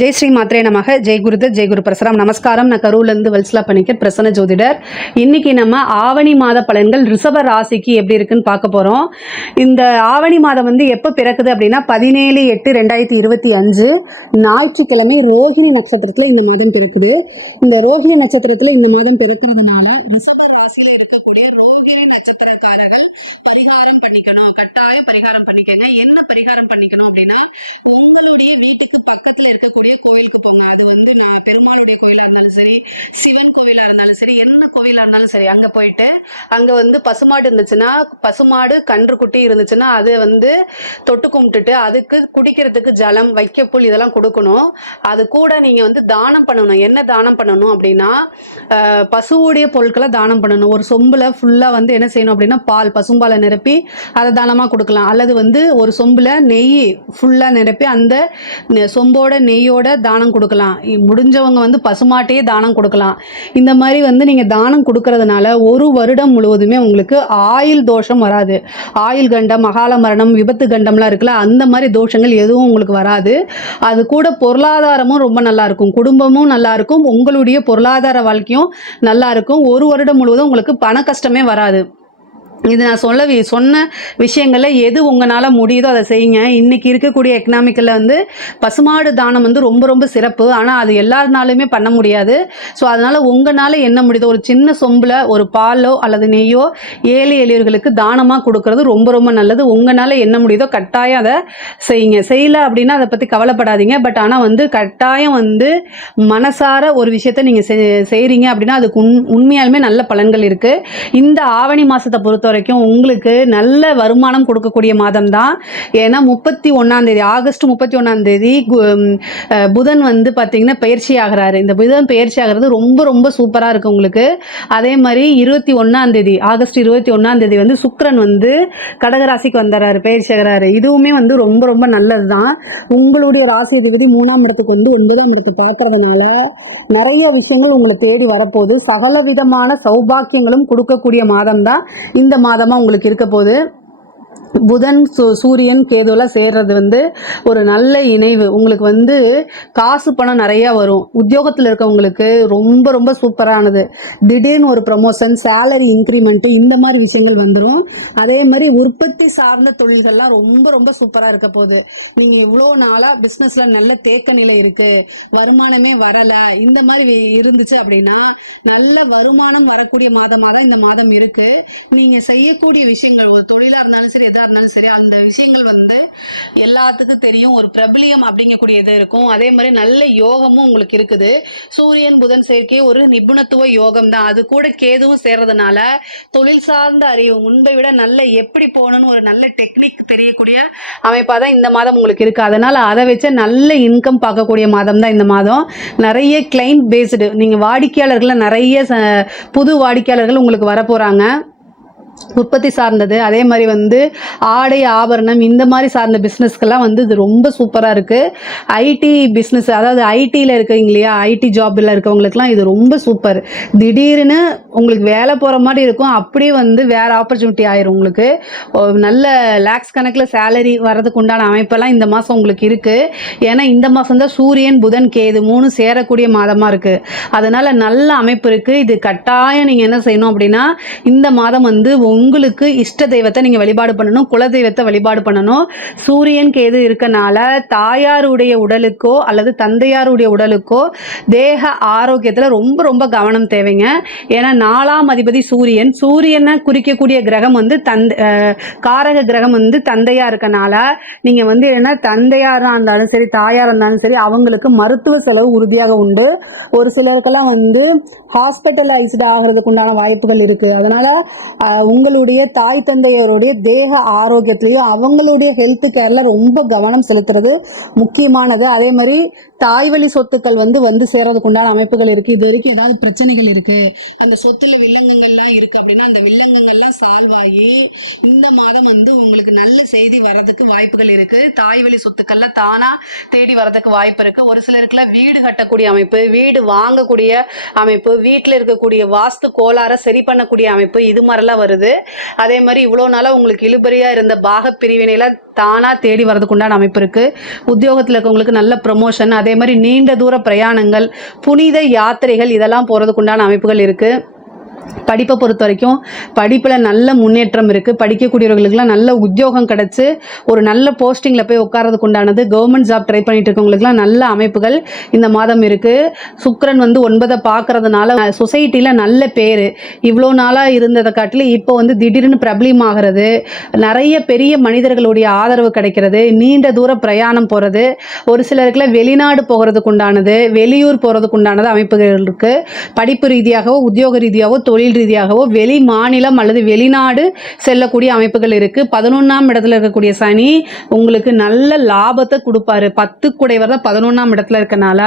ஜெய் ஸ்ரீ மாத்ரே நமக. ஜெய் குருதத், ஜெய் குரு பிரசராம். நமஸ்காரம். நான் கரூர்லேருந்து வல்சலா பணிக்கர், பிரசன்ன ஜோதிடர். இன்னைக்கு நம்ம ஆவணி மாத பலன்கள் ரிஷப ராசிக்கு எப்படி இருக்குன்னு பார்க்க போகிறோம். இந்த ஆவணி மாதம் எப்போ பிறக்குது அப்படின்னா 17/8/2025 ஞாயிற்றுக்கிழமை ரோஹிணி நட்சத்திரத்தில் இந்த மாதம் பிறக்குது. இந்த ரோஹிணி நட்சத்திரத்தில் இந்த மாதம் பிறக்கிறதுனால ரிஷப ராசியில் இருக்கக்கூடிய ரோஹிணி நட்சத்திரக்காரர்கள் பரிகாரம் பண்ணிக்கணும். கட்டாய பரிகாரம் பண்ணிக்கங்க. என்ன பரிகாரம் பண்ணிக்கணும் அப்படின்னா, உங்களுடைய வீட்டுக்கு பக்கத்துல இருக்கக்கூடிய கோயிலுக்கு போங்க. அது பெருமாளுடைய கோயிலா இருந்தாலும் சரி, சிவன் கோயிலா இருந்தாலும் சரி, என்ன கோயிலா இருந்தாலும் சரி, அங்க போயிட்டு அங்க பசுமாடு இருந்துச்சுன்னா, பசுமாடு கன்றுக்குட்டி இருந்துச்சுன்னா அதை தொட்டு கும்பிட்டுட்டு அதுக்கு குடிக்கிறதுக்கு ஜலம், வைக்கப்புல் இதெல்லாம் கொடுக்கணும். அது கூட நீங்க தானம் பண்ணணும். என்ன தானம் பண்ணணும் அப்படின்னா, பசுவுடைய பொருட்களை தானம் பண்ணணும். ஒரு சொம்புல ஃபுல்லா என்ன செய்யணும் அப்படின்னா, பால், பசும்பாலை நிரப்பி அதை தானமா கொடுக்கலாம். அல்லது ஒரு சொம்புல நெய் ஃபுல்லா நிரப்பி அந்த சொம்போட நெய்யோட தானம் கொடுக்கலாம். முடிஞ்சவங்க பசுமாட்டையே தானம் கொடுக்கலாம். இந்த மாதிரி நீங்க தானம் கொடுக்கறதுனால ஒரு வருடம் முழுவதுமே உங்களுக்கு ஆயுள் தோஷம் வராது. ஆயுள் கண்டம், மகால மரணம், விபத்து கண்டம்லாம் இருக்குல்ல, அந்த மாதிரி தோஷங்கள் எதுவும் உங்களுக்கு வராது. அது கூட பொருளாதாரமும் ரொம்ப நல்லா இருக்கும், குடும்பமும் நல்லா இருக்கும், உங்களுடைய பொருளாதார வாழ்க்கையும் நல்லா இருக்கும். ஒரு வருடம் முழுவதும் உங்களுக்கு பண கஷ்டமே வராது. இது நான் சொன்ன விஷயங்கள்ல எது உங்களால் முடியுதோ அதை செய்யுங்க. இன்னைக்கு இருக்கக்கூடிய எக்கனாமிக்கில் பசுமாடு தானம் ரொம்ப ரொம்ப சிறப்பு. ஆனால் அது எல்லாருனாலுமே பண்ண முடியாது. ஸோ அதனால உங்களால் என்ன முடியுதோ, ஒரு சின்ன சொம்பில் ஒரு பாலோ அல்லது நெய்யோ ஏழை எளியவர்களுக்கு தானமாக கொடுக்கறது ரொம்ப ரொம்ப நல்லது. உங்களால் என்ன முடியுதோ கட்டாயம் அதை செய்யுங்க. செய்யலை அப்படின்னா அதை பற்றி கவலைப்படாதீங்க. பட் ஆனால் கட்டாயம் மனசார ஒரு விஷயத்த நீங்கள் செய்கிறீங்க அப்படின்னா அதுக்கு உண்மையாலுமே நல்ல பலன்கள் இருக்குது. இந்த ஆவணி மாதத்தை பொறுத்த வரைக்கும் உங்களுக்கு நல்ல வருமானம் கொடுக்கக்கூடிய மாதம் தான். ஏன்னா 31ஆம் தேதி, ஆகஸ்ட் 31ஆம் தேதி புதன் பார்த்தீங்கன்னா பயிற்சி ஆகிறாரு. இந்த புதன் பயிற்சி ஆகிறது ரொம்ப ரொம்ப சூப்பராக இருக்கு உங்களுக்கு. அதே மாதிரி 21ஆம் தேதி, ஆகஸ்ட் 21ஆம் தேதி சுக்கிரன் கடகராசிக்கு வந்துடுறாரு, பயிற்சி ஆகிறாரு. இதுவுமே ரொம்ப ரொம்ப நல்லது தான். உங்களுடைய ராசி அதிபதி 3ஆம் இடத்துக்கு 9ஆம் இடத்துக்கு பார்க்கறதுனால நிறைய விஷயங்கள் உங்களை தேடி வரப்போகுது. சகல விதமான சௌபாக்கியங்களும் கொடுக்கக்கூடிய மாதம் தான் இந்த மாதமா உங்களுக்கு இருக்க போகுது. புதன், சூரியன், கேதுலாம் சேர்றது ஒரு நல்ல இணைவு. உங்களுக்கு காசு பணம் நிறைய வரும். உத்தியோகத்தில் இருக்கவங்களுக்கு ரொம்ப ரொம்ப சூப்பரானது. திடீர்னு ஒரு ப்ரமோஷன், சேலரி இன்க்ரிமெண்ட், இந்த மாதிரி விஷயங்கள் வந்துடும். அதே மாதிரி உற்பத்தி சார்ந்த தொழில்கள்லாம் ரொம்ப ரொம்ப சூப்பராக இருக்க போகுது. நீங்கள் இவ்வளோ நாளாக பிஸ்னஸில் நல்ல தேக்க நிலை இருக்குது, வருமானமே வரலை, இந்த மாதிரி இருந்துச்சு அப்படின்னா நல்ல வருமானம் வரக்கூடிய மாதமாக இந்த மாதம் இருக்குது. நீங்கள் செய்யக்கூடிய விஷயங்கள், ஒரு தொழிலாக இருந்தாலும் சரி, எதாக இருந்தாலும் சரி, அந்த விஷயங்கள் எல்லாத்துக்கும் தெரியும். ஒரு பிரபலியம் அப்படிங்கக்கூடியது இருக்கும். அதே மாதிரி நல்ல யோகமும் உங்களுக்கு இருக்குது. சூரியன் புதன் சேர்க்கை ஒரு நிபுணத்துவ யோகம் தான். அது கூட கேதுவும் சேர்றதுனால தொழில் சார்ந்த அறிவு முன்பை விட நல்ல எப்படி போகணும்னு ஒரு நல்ல டெக்னிக் தெரியக்கூடிய அமைப்பாக தான் இந்த மாதம் உங்களுக்கு இருக்கு. அதனால அதை வச்சு நல்ல இன்கம் பார்க்கக்கூடிய மாதம் தான் இந்த மாதம். நிறைய கிளைண்ட் பேஸ்டு, நீங்க வாடிக்கையாளர்கள் நிறைய புது வாடிக்கையாளர்கள் உங்களுக்கு வரப்போறாங்க. உற்பத்தி சார்ந்தது, அதே மாதிரி ஆடை ஆபரணம், இந்த மாதிரி சார்ந்த பிஸ்னஸ்க்கெல்லாம் இது ரொம்ப சூப்பராக இருக்குது. ஐடி பிஸ்னஸ், அதாவது ஐடியில் இருக்கீங்க இல்லையா, ஐடி ஜாபில் இருக்கவங்களுக்குலாம் இது ரொம்ப சூப்பர். திடீர்னு உங்களுக்கு வேலை போகிற மாதிரி இருக்கும், அப்படியே வேறு ஆப்பர்ச்சுனிட்டி ஆயிரும். உங்களுக்கு நல்ல லேக்ஸ் கணக்கில் சேலரி வர்றதுக்கு உண்டான அமைப்பெல்லாம் இந்த மாதம் உங்களுக்கு இருக்குது. ஏன்னா இந்த மாதம் தான் சூரியன் புதன் கேது 3 சேரக்கூடிய மாதமாக இருக்குது. அதனால் நல்ல அமைப்பு இருக்குது. இது கட்டாயம் நீங்கள் என்ன செய்யணும் அப்படின்னா, இந்த மாதம் உங்களுக்கு இஷ்ட தெய்வத்தை நீங்க வழிபாடு பண்ணணும், குல தெய்வத்தை வழிபாடு பண்ணணும். சூரியன் கேது இருக்கனால தாயாருடைய உடலுக்கோ அல்லது தந்தையாருடைய உடலுக்கோ தேக ஆரோக்கியத்துல ரொம்ப ரொம்ப கவனம் தேவைங்க. ஏன்னா 4ஆம் அதிபதி சூரியன், சூரியனை குறிக்கக்கூடிய கிரகம் காரக கிரகம் தந்தையா இருக்கனால நீங்க என்ன தந்தையாரா இருந்தாலும் சரி, தாயாரா இருந்தாலும் சரி, அவங்களுக்கு மருத்துவ செலவு உறுதியாக உண்டு. ஒரு சிலருக்கெல்லாம் ஹாஸ்பிட்டலைஸ்டு ஆகிறதுக்கு உண்டான வாய்ப்புகள் இருக்கு. அதனால உங்களுடைய தாய் தந்தையருடைய தேக ஆரோக்கியத்திலையும் அவங்களுடைய ஹெல்த் கேர்ல ரொம்ப கவனம் செலுத்துறது முக்கியமானது. அதே மாதிரி தாய் வழி சொத்துக்கள் சேர்றதுக்கு உண்டான அமைப்புகள் இருக்கு. இது வரைக்கும் ஏதாவது பிரச்சனைகள் இருக்கு, அந்த சொத்துல வில்லங்கங்கள்லாம் இருக்கு அப்படின்னா அந்த வில்லங்கங்கள்லாம் சால்வ் ஆகி இந்த மாதம் உங்களுக்கு நல்ல செய்தி வர்றதுக்கு வாய்ப்புகள் இருக்கு. தாய் வழி சொத்துக்கள்லாம் தானா தேடி வர்றதுக்கு வாய்ப்பு இருக்கு. ஒரு சிலருக்குலாம் வீடு கட்டக்கூடிய அமைப்பு, வீடு வாங்கக்கூடிய அமைப்பு, வீட்டில் இருக்கக்கூடிய வாஸ்து கோளாறை சரி பண்ணக்கூடிய அமைப்பு, இது மாதிரிலாம் வருது. அதே மாதிரி இவ்வளோ நாளாக உங்களுக்கு இழுபறியாக இருந்த பாக பிரிவினைலாம் தானாக தேடி வரதுக்கு உண்டான அமைப்பு இருக்குது. உத்தியோகத்தில் இருக்கவங்களுக்கு நல்ல ப்ரமோஷன், அதே மாதிரி நீண்ட தூர பிரயாணங்கள், புனித யாத்திரைகள் இதெல்லாம் போகிறதுக்கு உண்டான அமைப்புகள் இருக்குது. படிப்பை பொறுத்த வரைக்கும் படிப்பில் நல்ல முன்னேற்றம் இருக்குது. படிக்கக்கூடியவர்களுக்கெல்லாம் நல்ல உத்தியோகம் கிடச்சி ஒரு நல்ல போஸ்டிங்கில் போய் உட்காரதுக்கு உண்டானது, கவர்மெண்ட் ஜாப் ட்ரை பண்ணிட்டு இருக்கவங்களுக்குலாம் நல்ல அமைப்புகள் இந்த மாதம் இருக்குது. சுக்கிரன் வந்து 9 பார்க்கறதுனால சொசைட்டியில் நல்ல பேர், இவ்வளோ நாளாக இருந்ததை காட்டிலும் இப்போ வந்து திடீர்னு பிரபலியமாகிறது, நிறைய பெரிய மனிதர்களுடைய ஆதரவு கிடைக்கிறது, நீண்ட தூர பிரயாணம் போகிறது, ஒரு சிலருக்குலாம் வெளிநாடு போகிறதுக்கு உண்டானது, வெளியூர் போகிறதுக்கு உண்டானது அமைப்புகள் இருக்குது. படிப்பு ரீதியாகவோ உத்தியோக ரீதியாகவோ தொழில் ரீதியாகவோ வெளி மாநிலம் அல்லது வெளிநாடு செல்லக்கூடிய அமைப்புகள் இருக்குது. 11ஆம் இடத்துல இருக்கக்கூடிய சனி உங்களுக்கு நல்ல லாபத்தை கொடுப்பாரு. 10 குடைவர் தான் 11ஆம் இடத்துல இருக்கனால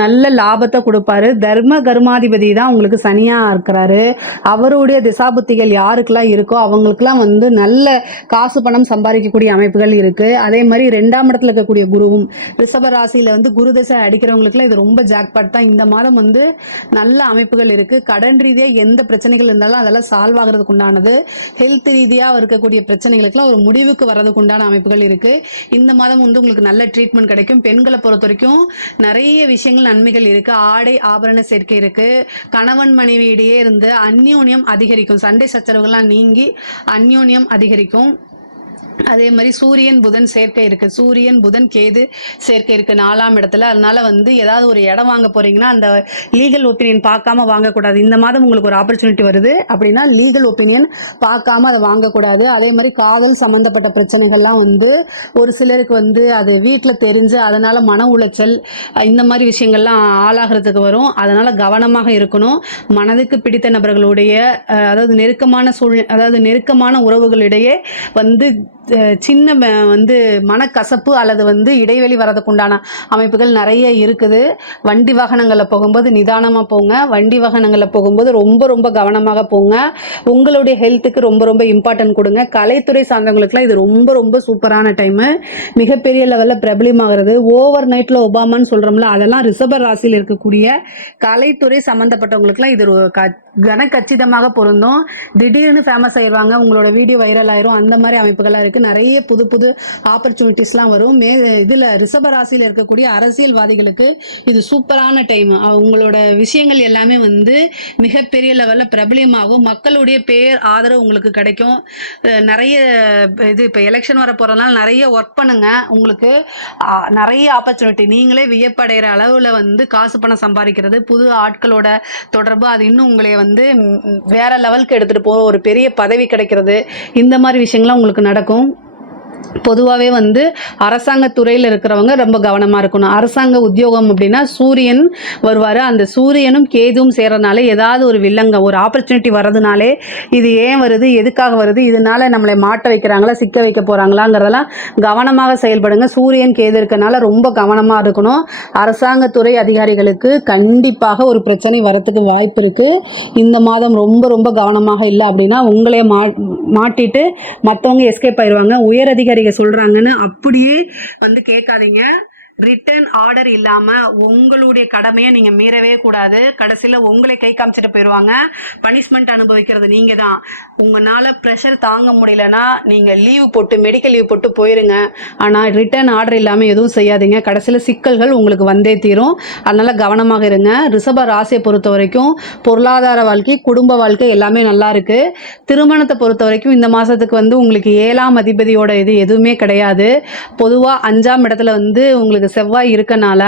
நல்ல லாபத்தை கொடுப்பாரு. தர்ம கர்மாதிபதி தான் உங்களுக்கு சனியாக இருக்கிறாரு. அவருடைய திசாபுத்திகள் யாருக்கெல்லாம் இருக்கோ அவங்களுக்கெல்லாம் வந்து நல்ல காசு பணம் சம்பாதிக்கக்கூடிய அமைப்புகள் இருக்குது. அதே மாதிரி 2ஆம் இடத்துல இருக்கக்கூடிய குருவும் ரிஷப ராசியில் வந்து குரு தசை அடிக்கிறவங்களுக்குலாம் இது ரொம்ப ஜாக்பாட் தான். இந்த மாதம் வந்து நல்ல அமைப்புகள் இருக்குது. கடன் ரீதியாக எந்த பிரச்சனைகள் இருந்தாலும் அதெல்லாம் சால்வ் ஆகிறதுக்கு உண்டானது, ஹெல்த் ரீதியாக இருக்கக்கூடிய பிரச்சனைகளுக்குலாம் ஒரு முடிவுக்கு வர்றதுக்கு உண்டான அமைப்புகள் இருக்கு. இந்த மாதம் வந்து உங்களுக்கு நல்ல ட்ரீட்மெண்ட் கிடைக்கும். பெண்களை பொறுத்த வரைக்கும் நிறைய விஷயங்கள் நன்மைகள் இருக்கு. ஆடை ஆபரண சேர்க்கை இருக்கு. கணவன் மனைவியிடையே இருந்து அந்யோன்யம் அதிகரிக்கும். சண்டை சச்சரவுகள்லாம் நீங்கி அந்யோன்யம் அதிகரிக்கும். அதே மாதிரி சூரியன் புதன் சேர்க்கை இருக்குது. சூரியன் புதன் கேது சேர்க்கை இருக்குது 4ஆம் இடத்துல. அதனால வந்து ஏதாவது ஒரு இடம் வாங்க போகிறீங்கன்னா அந்த லீகல் ஒப்பீனியன் பார்க்காம வாங்கக்கூடாது. இந்த மாதம் உங்களுக்கு ஒரு ஆப்பர்ச்சுனிட்டி வருது அப்படின்னா லீகல் ஒப்பீனியன் பார்க்காம அதை வாங்கக்கூடாது. அதே மாதிரி காதல் சம்மந்தப்பட்ட பிரச்சனைகள்லாம் வந்து ஒரு சிலருக்கு வந்து அது வீட்டில் தெரிஞ்சு அதனால் மன உளைச்சல் இந்த மாதிரி விஷயங்கள்லாம் ஆளாகிறதுக்கு வரும். அதனால் கவனமாக இருக்கணும். மனதுக்கு பிடித்த நபர்களுடைய அதாவது நெருக்கமான உறவுகளிடையே வந்து சின்ன வந்து மனக்கசப்பு அல்லது வந்து இடைவெளி வரதுக்கு உண்டான அமைப்புகள் நிறைய இருக்குது. வண்டி வாகனங்களில் போகும்போது நிதானமாக போங்க. வண்டி வாகனங்களில் போகும்போது ரொம்ப ரொம்ப கவனமாக போங்க. உங்களுடைய ஹெல்த்துக்கு ரொம்ப ரொம்ப இம்பார்ட்டன்ட் கொடுங்க. கலைத்துறை சார்ந்தவங்களுக்குலாம் இது ரொம்ப ரொம்ப சூப்பரான டைமு. மிகப்பெரிய லெவலில் பிரபலியமாகிறது. ஓவர் நைட்டில் ஒபாமான்னு சொல்கிறோம்ல, அதெல்லாம் ரிஷப ராசியில் இருக்கக்கூடிய கலைத்துறை சம்மந்தப்பட்டவங்களுக்குலாம் இது கனக்கச்சிதமாக பொருந்தும். திடீர்னு ஃபேமஸ் ஆயிடுவாங்க, உங்களோட வீடியோ வைரல் ஆயிரும். அந்த மாதிரி அமைப்புகள்லாம் இருக்குது. நிறைய புது புது ஆப்பர்ச்சுனிட்டிஸ்லாம் வரும். இதில் ரிஷபராசியில் இருக்கக்கூடிய அரசியல்வாதிகளுக்கு இது சூப்பரான டைம். உங்களோட விஷயங்கள் எல்லாமே வந்து மிகப்பெரிய லெவலில் பிரபலியமாகும். மக்களுடைய பேர் ஆதரவு உங்களுக்கு கிடைக்கும். நிறைய இப்போ எலெக்ஷன் வர போகிறதுனால நிறைய ஒர்க் பண்ணுங்க. உங்களுக்கு நிறைய ஆப்பர்ச்சுனிட்டி, நீங்களே வியப்படைகிற அளவில் வந்து காசு பணம் சம்பாதிக்கிறது, புது ஆட்களோட தொடர்பு, அது இன்னும் உங்களை வந்து வேற லெவலுக்கு எடுத்துகிட்டு போக ஒரு பெரிய பதவி கிடைக்கிறது, இந்த மாதிரி விஷயங்கள்லாம் உங்களுக்கு நடக்கும். பொதுவாகவே வந்து அரசாங்க துறையில் இருக்கிறவங்க ரொம்ப கவனமாக இருக்கணும். அரசாங்க உத்தியோகம் அப்படின்னா சூரியன் வருவார். அந்த சூரியனும் கேதுவும் சேர்றதுனால ஏதாவது ஒரு ஒரு ஆப்பர்ச்சுனிட்டி வர்றதுனாலே இது ஏன் வருது, எதுக்காக வருது, இதனால நம்மளை மாட்ட வைக்கிறாங்களா, சிக்க வைக்க போகிறாங்களாங்கிறதெல்லாம் கவனமாக செயல்படுங்க. சூரியன் கேது இருக்கனால ரொம்ப கவனமாக இருக்கணும். அரசாங்கத்துறை அதிகாரிகளுக்கு கண்டிப்பாக ஒரு பிரச்சனை வரத்துக்கு வாய்ப்பு இருக்குது. இந்த மாதம் ரொம்ப ரொம்ப கவனமாக இல்லை அப்படின்னா உங்களே மாட்டிட்டு மற்றவங்க எஸ்கேப் ஆயிடுவாங்க. உயர் அதிகாரிகள் சொல்றாங்கன்னு அப்படியே வந்து கேட்காதீங்க. ரிட்டர்ன் ஆர்டர் இல்லாமல் உங்களுடைய கடமையை நீங்கள் மீறவே கூடாது. கடைசியில் உங்களை கை காமிச்சிட்டு போயிடுவாங்க. பனிஷ்மெண்ட் அனுபவிக்கிறது நீங்கள் தான். உங்களால் ப்ரெஷர் தாங்க முடியலன்னா நீங்கள் லீவு போட்டு மெடிக்கல் லீவ் போட்டு போயிருங்க. ஆனால் ரிட்டர்ன் ஆர்டர் இல்லாமல் எதுவும் செய்யாதீங்க. கடைசியில் சிக்கல்கள் உங்களுக்கு வந்தே தீரும். அதனால் கவனமாக இருங்க. ரிஷப ராசியை பொறுத்த வரைக்கும் பொருளாதார வாழ்க்கை, குடும்ப வாழ்க்கை எல்லாமே நல்லா இருக்குது. திருமணத்தை பொறுத்த வரைக்கும் இந்த மாதத்துக்கு வந்து உங்களுக்கு 7ஆம் அதிபதியோட இது எதுவுமே கிடையாது. பொதுவாக 5ஆம் இடத்துல வந்து உங்களுக்கு செவ்வாய் இருக்கனால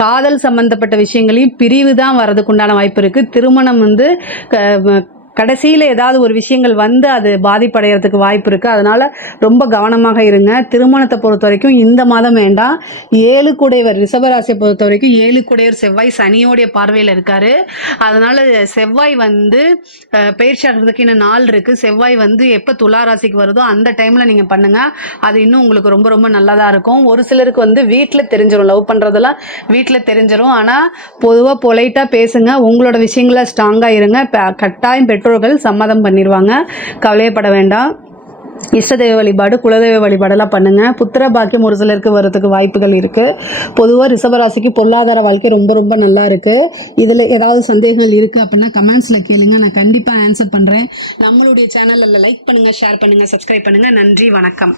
காதல் சம்பந்தப்பட்ட விஷயங்களையும் பிரிவு தான் வரதுக்கு உண்டான வாய்ப்பு இருக்கு. திருமணம் வந்து கடைசியில் ஏதாவது ஒரு விஷயங்கள் வந்து அது பாதிப்படைகிறதுக்கு வாய்ப்பு இருக்குது. அதனால் ரொம்ப கவனமாக இருங்க. திருமணத்தை பொறுத்த வரைக்கும் இந்த மாதம் வேண்டாம். 7 குடையவர் ரிஷபராசியை பொறுத்த வரைக்கும் 7 குடையவர் செவ்வாய் சனியோடைய பார்வையில் இருக்கார். அதனால் செவ்வாய் வந்து பயிற்சி ஆகிறதுக்கு இன்னும் நாள் இருக்குது. செவ்வாய் வந்து எப்போ துலா ராசிக்கு வருதோ அந்த டைமில் நீங்கள் பண்ணுங்கள். அது இன்னும் உங்களுக்கு ரொம்ப ரொம்ப நல்லதாக இருக்கும். ஒரு சிலருக்கு வந்து வீட்டில் தெரிஞ்சிடும், லவ் பண்ணுறதெல்லாம் வீட்டில் தெரிஞ்சிடும். ஆனால் பொதுவாக பொலைட்டாக பேசுங்க. உங்களோட விஷயங்களை ஸ்ட்ராங்காக இருங்க. கட்டாயம் பெற்றோர்கள் சம்மதம் பண்ணிடுவாங்க, கவலையப்பட வேண்டாம். இஷ்டதெய்வ வழிபாடு, குலதெய்வ வழிபாடெல்லாம் பண்ணுங்க. புத்திர பாக்கியம் ஒரு சிலருக்கு வரதுக்கு வாய்ப்புகள் இருக்கு. பொதுவாக ரிஷபராசிக்கு பொருளாதார வாழ்க்கை ரொம்ப ரொம்ப நல்லா இருக்கு. இதுல ஏதாவது சந்தேகங்கள் இருக்கு அப்படின்னா கமெண்ட்ஸ்ல கேளுங்க, நான் கண்டிப்பா ஆன்சர் பண்றேன். நம்மளுடைய சேனல்ல லைக் பண்ணுங்க, ஷேர் பண்ணுங்க, சப்ஸ்கிரைப் பண்ணுங்க. நன்றி, வணக்கம்.